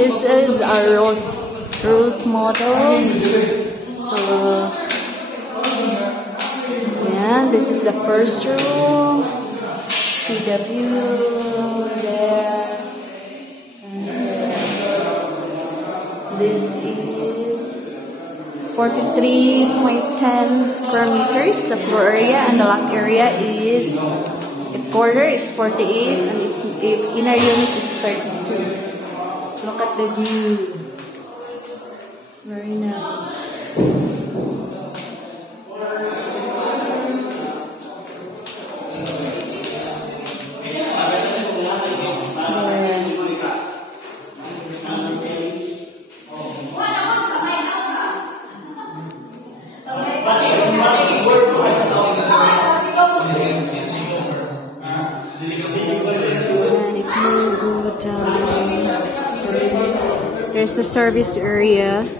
This is our road model. So, yeah, this is the first room. See the view there. And this is 43.10 square meters. The floor area and the lock area is, if corner is 48 and if inner unit is 32. Look at the view. Very nice. There's the service area.